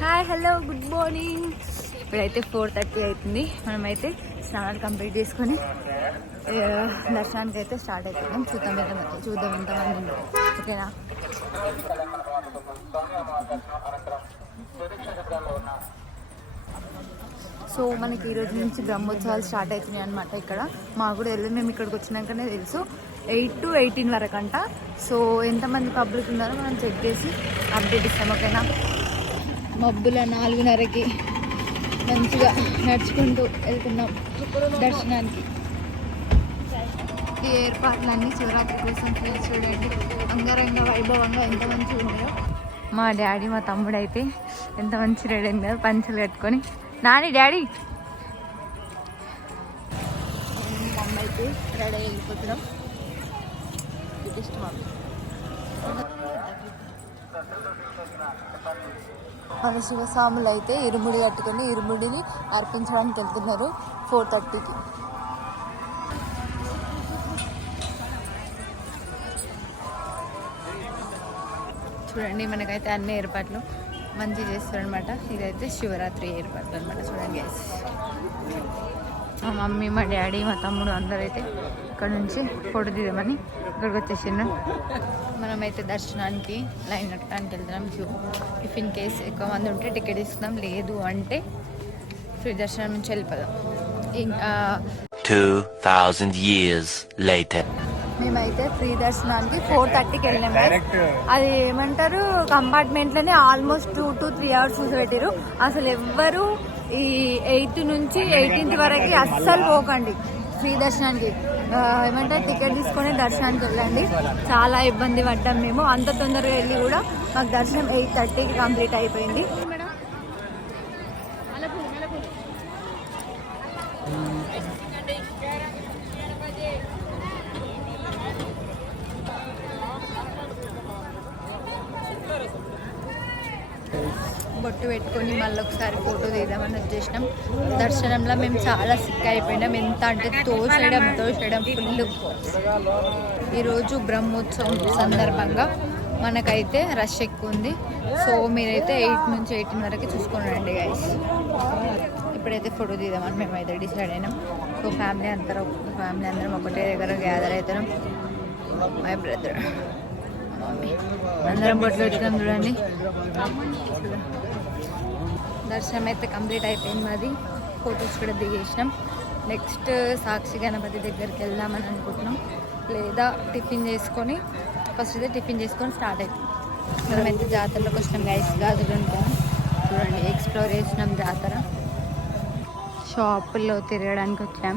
Hi hello good morning. ఇప్పుడైతే 4:30 అవుతుంది. మనమైతే స్నానాలు కంప్లీట్ చేసుకొని దర్శనానికి అయితే స్టార్ట్ అవుతున్నాం. చూద్దాం ఎంతమంది ఉందో. ఓకేనా? సో మనకి ఈరోజు నుంచి బ్రహ్మోత్సవాలు స్టార్ట్ అవుతున్నాయి అనమాట. ఇక్కడ మాకు కూడా వెళ్ళి మేము ఇక్కడికి వచ్చినాకనే తెలుసు 8 to 18 వరకు అంట. సో ఎంతమంది పబ్లిక్ ఉన్నారో మనం చెక్ చేసి అప్డేట్ ఇస్తాం. ఓకేనా? మబ్బుల 4:30కి మంచిగా నడుచుకుంటూ వెళ్తున్నాం దర్శనానికి. ఈ ఏర్పాట్లన్నీ శివరాత్రి కోసం చూడండి, అంగరంగ వైభవంగా ఎంత మంచిగా ఉన్నాయో. మా డాడీ మా తమ్ముడు అయితే ఎంత మంచి రెడీ అయిందో పంచలు కట్టుకొని. నాని డాడీ మమ్మీ అయితే రెడీ అయిపోతున్నాం. మన శివస్వాములు అయితే ఇరుముడి కట్టుకొని ఇరుముడిని అర్పించడానికి వెళ్తున్నారు 4:30కి. చూడండి, మనకైతే అన్ని ఏర్పాట్లు మంచిగా చేస్తారనమాట. ఇదైతే శివరాత్రి ఏర్పాట్లు అనమాట. చూడండి గైస్, మా మమ్మీ మా డాడీ మా తమ్ముడు అందరైతే ఇక్కడ నుంచి ఫోటో తీద్దామని ఇక్కడికి వచ్చేసినాం. మనమైతే దర్శనానికి లైన్ కట్టడానికి వెళ్తున్నాం. ఇఫ్ ఇన్ కేస్ ఎక్కువ మంది ఉంటే టికెట్ ఇస్తున్నాం, లేదు అంటే ఫ్రీ దర్శనం నుంచి వెళ్ళిపోదాం. ఇంకా 2000 years later మేమైతే ఫ్రీ దర్శనానికి 4:30కి వెళ్ళాము. అది ఏమంటారు, కంపార్ట్మెంట్లోనే ఆల్మోస్ట్ 2 to 3 hours చూసిపెట్టారు. అసలు ఎవ్వరు ఈ 8 నుంచి 18 వరకు అస్సలు పోకండి ఫ్రీ దర్శనానికి. ఏమంటారు, టికెట్ తీసుకొని దర్శనానికి వెళ్ళండి. చాలా ఇబ్బంది పడ్డాం మేము. అంత తొందరగా వెళ్ళి కూడా మాకు దర్శనం 8:30కి కంప్లీట్ అయిపోయింది. బొట్టు పెట్టుకొని మళ్ళీ ఒకసారి ఫోటో తీద్దామని వచ్చేసినాం. దర్శనంలో మేము చాలా సిక్ అయిపోయినాం. ఎంత అంటే తోసేయడం ఫుల్. ఈరోజు బ్రహ్మోత్సవం సందర్భంగా మనకైతే రష్ ఎక్కువ ఉంది. సో మీరైతే 8 నుంచి 18 వరకు చూసుకొని రండి గైస్. ఇప్పుడైతే ఫోటో తీద్దామని మేమైతే డిసైడ్ అయినాం. సో ఫ్యామిలీ అందరం ఒకటే దగ్గర గ్యాదర్ అవుతున్నాం. మై బ్రదర్ మమ్మీ అందరం బొట్లు పెట్టుకున్నాం. చూడండి, దర్శనం అయితే కంప్లీట్ అయిపోయింది మాది. ఫొటోస్ కూడా దిగేసినాం. నెక్స్ట్ సాక్షి గణపతి దగ్గరికి వెళ్దామని అనుకుంటున్నాం, లేదా టిఫిన్ చేసుకొని స్టార్ట్ అవుతాం. మనమైతే జాతరలోకి వచ్చినాం గైస్. గాజులు ఉంటాం చూడండి, ఎక్స్ప్లోర్ చేసినాం జాతర. షాపుల్లో తిరగడానికి వచ్చాం,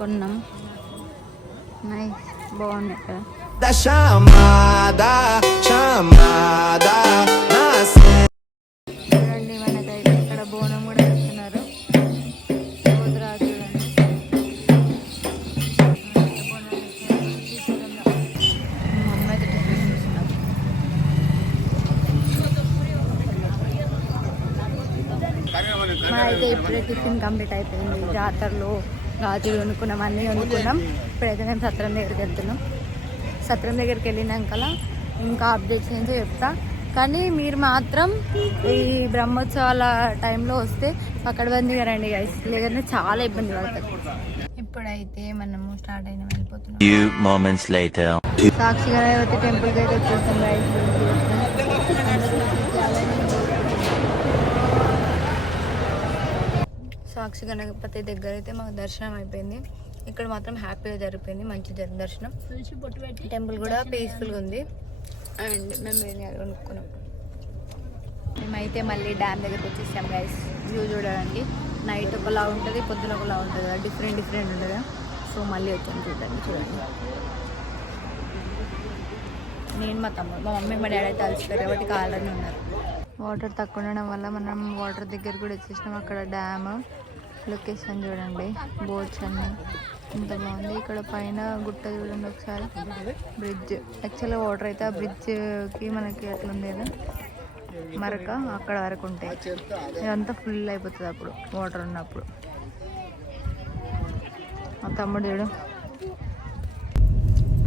కొన్నాం. నైస్, బాగున్నాయి కదా. చూడండి, మనకైతే ఇక్కడ బోనం కూడా వేస్తున్నారు. చూడండి, అయితే ఇప్పుడే టిఫిన్ కంప్లీట్ అయిపోయింది. జాతరలో గాజులు వండుకున్నాం, అన్నీ వండుకున్నాం. ఇప్పుడైతే మేము సత్రం దగ్గరికి వెళ్తున్నాం. సత్రం దగ్గరికి వెళ్ళినాక ఇంకా అప్డేట్స్ ఏంటో చెప్తా. కానీ మీరు మాత్రం ఈ బ్రహ్మోత్సవాల టైంలో వస్తే పకడ్బందీగా రండి గైస్, లేదంటే చాలా ఇబ్బంది పడతారు. ఇప్పుడైతే మనము స్టార్ట్ అయినా వెళ్ళిపోతున్నాం. సాక్షి గణపతి టెంపుల్కి అయితే వచ్చేస్తాం గైస్. సాక్షి గణపతి దగ్గర అయితే మాకు దర్శనం అయిపోయింది. ఇక్కడ మాత్రం హ్యాపీగా జరిగిపోయింది, మంచి దర్శనం. టెంపుల్ కూడా పీస్ఫుల్గా ఉంది. అండ్ మేము బిర్యానీ కొనుక్కున్నాం. మేమైతే మళ్ళీ డ్యామ్ దగ్గరికి వచ్చేసాం గైస్. వ్యూ చూడడానికి నైట్ ఒకలా ఉంటుంది, పొద్దున ఒకలా ఉంటుంది కదా, డిఫరెంట్ ఉంటుంది కదా. సో మళ్ళీ వచ్చాను చూడండి. నేను మా తమ్ముడు, మా మమ్మీ మా డాడీ అయితే అలసిపోయారు కాబట్టి కాళ్ళని ఉన్నారు. వాటర్ తక్కువ ఉండడం వల్ల మనం వాటర్ దగ్గర కూడా వచ్చేసినాం. అక్కడ డ్యామ్ లొకేషన్ చూడండి, బోట్స్ అన్నీ ఎంత బాగుంది. ఇక్కడ పైన గుట్ట చూడండి ఒకసారి, బ్రిడ్జ్. యాక్చువల్గా వాటర్ అయితే ఆ బ్రిడ్జ్కి మనకి అట్లా ఉంది కదా, మరక అక్కడ వరకు ఉంటాయి. ఇదంతా ఫుల్ అయిపోతుంది అప్పుడు వాటర్ ఉన్నప్పుడు. మా తమ్ముడు చూడు.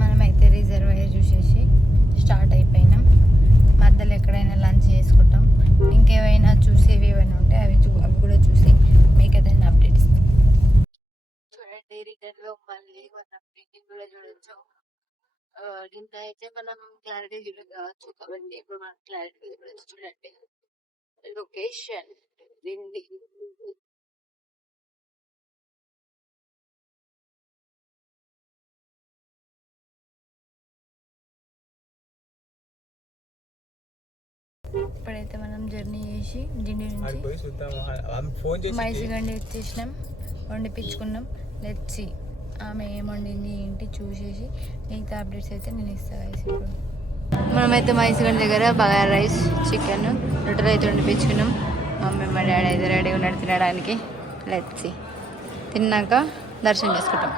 మనమైతే రిజర్వాయర్ చూసేసి స్టార్ట్ అయిపోయినాం. మధ్యలో ఎక్కడైనా లంచ్ చేసుకుంటాం. ఇంకే ఇంత అయితే మనం క్లారిటీ చూడవచ్చు కాబట్టి ఇప్పుడు మనం క్లారిటీ చూడండి లొకేషన్ దిండి. ఇప్పుడైతే మనం జర్నీ చేసి దిండి నుంచి మైసిగండి వచ్చేసినాం, వండిపించుకున్నాం. లెట్సి ఆమె ఏం వండింది ఏంటి చూసేసి మిగతా అప్డేట్స్ అయితే నేను ఇస్తాను. ఇప్పుడు మనమైతే మైసిగండి దగ్గర బగారా రైస్, చికెన్, రొట్టెలు అయితే వండిపించుకున్నాం. మమ్మీ మా డాడీ అయితే రెడీ ఉన్నాడు తినడానికి. లెట్సి తిన్నాక దర్శనం చేసుకుంటాం.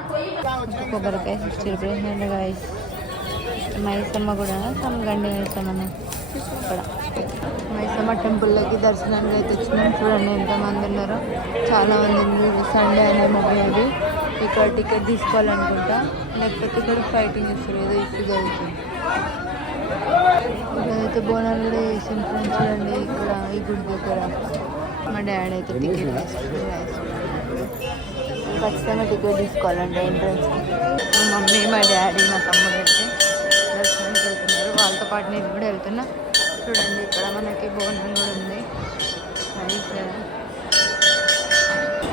కొబ్బరికాయ 60 రూపీస్ అండి గాయస్. మైసమ్మ కూడా గండి మైసమ్మ ఇక్కడ మైసమ్మ టెంపుల్లోకి దర్శనానికి అయితే వచ్చినాం. చూడండి ఎంతమంది ఉన్నారో, చాలా మంది ఉన్నారు. సండే అనే మొబైల్ ఇక్కడ టికెట్ తీసుకోవాలనుకుంటా, లేకపోతే ఇక్కడ ఫైటింగ్ చేస్తారు, ఏదో ఇప్పుడు జరుగుతుంది. ఇక్కడైతే బోనాలు కూడా వేసిన ఫ్రెండ్స్. చూడండి ఇక్కడ ఈ గుడి దగ్గర మా డాడీ అయితే టికెట్ తీసుకుంటారు. ఖచ్చితంగా టికెట్ తీసుకోవాలంటే ఎంట్రన్స్కి. మా మమ్మీ, మా డాడీ, మా తమ్ముడు అయితే దర్శనానికి వెళ్తున్నారు. వాళ్ళతో పాటు నేను కూడా వెళ్తున్నా. చూడండి ఇక్కడ మనకి బోనం కూడా ఉంది.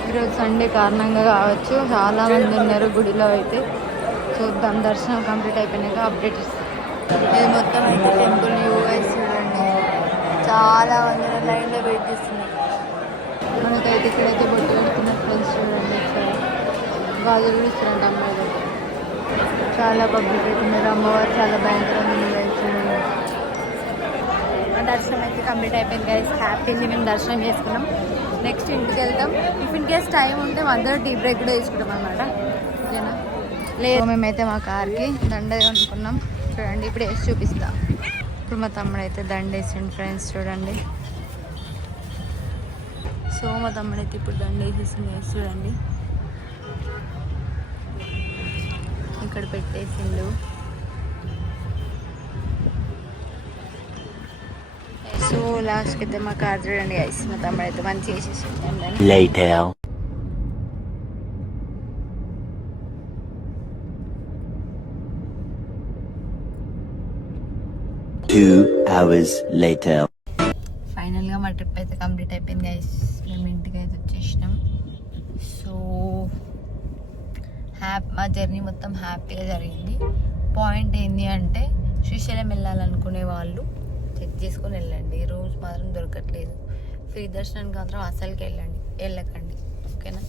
ఈరోజు సండే కారణంగా కావచ్చు చాలా మంది ఉన్నారు గుడిలో. అయితే చూద్దాం, దర్శనం కంప్లీట్ అయిపోయినాక అప్డేట్ ఇస్తాం. ఇది మొత్తం అయితే టెంపుల్ వ్యూ అయితే చూడండి, చాలా మంది లైన్లో వెయిట్ చేస్తున్నారు. మనకైతే ఇక్కడైతే బొట్టు పెడుతున్నారు ఫ్రెండ్స్. చూడండి ఇక్కడ గాజులు కూడా ఇస్తున్నారు అమ్మాయిలు. చాలా పబ్లిక్ అయితే ఉన్నారు. అమ్మవారు చాలా భయంకరంగా ఉంది. చూడండి దర్శనం అయితే కంప్లీట్ అయిపోయింది గైస్. హ్యాపీగా మేము దర్శనం చేసుకున్నాం. నెక్స్ట్ ఇంటికి వెళ్తాం. ఇఫ్ ఇన్ కేస్ టైం ఉంటే అందరూ టీ బ్రేక్ కూడా వేసుకుంటాం అనమాట. ఓకేనా? లేదు మేమైతే మా కార్కి దండ కొనుక్కున్నాం. చూడండి ఇప్పుడు వేసి చూపిస్తా. ఇప్పుడు మా తమ్ముడు అయితే దండ వేసిండు ఫ్రెండ్స్. చూడండి సో మా తమ్ముడు అయితే ఇప్పుడు దండ వేసేసిండు. చూడండి ఇక్కడ పెట్టేసిండు. సో లాస్ట్కి అయితే మా కార్ చూడండి గైస్. మా తమ్ముడు అయితే మంచిగా వేసేసిండు. Later. 2 hours later. ఫైనల్గా మా ట్రిప్ అయితే కంప్లీట్ అయిపోయింది గైస్. మేము ఇంటికి అయితే వచ్చేసినాం. సో మా జర్నీ మొత్తం హ్యాపీగా జరిగింది. పాయింట్ ఏంటి అంటే శ్రీశైలం వెళ్ళాలనుకునే వాళ్ళు చెక్ చేసుకొని వెళ్ళండి. రోజు మాత్రం దొరకట్లేదు. ఫ్రీ దర్శనానికి మాత్రం అసలుకి వెళ్ళకండి. ఓకేనా?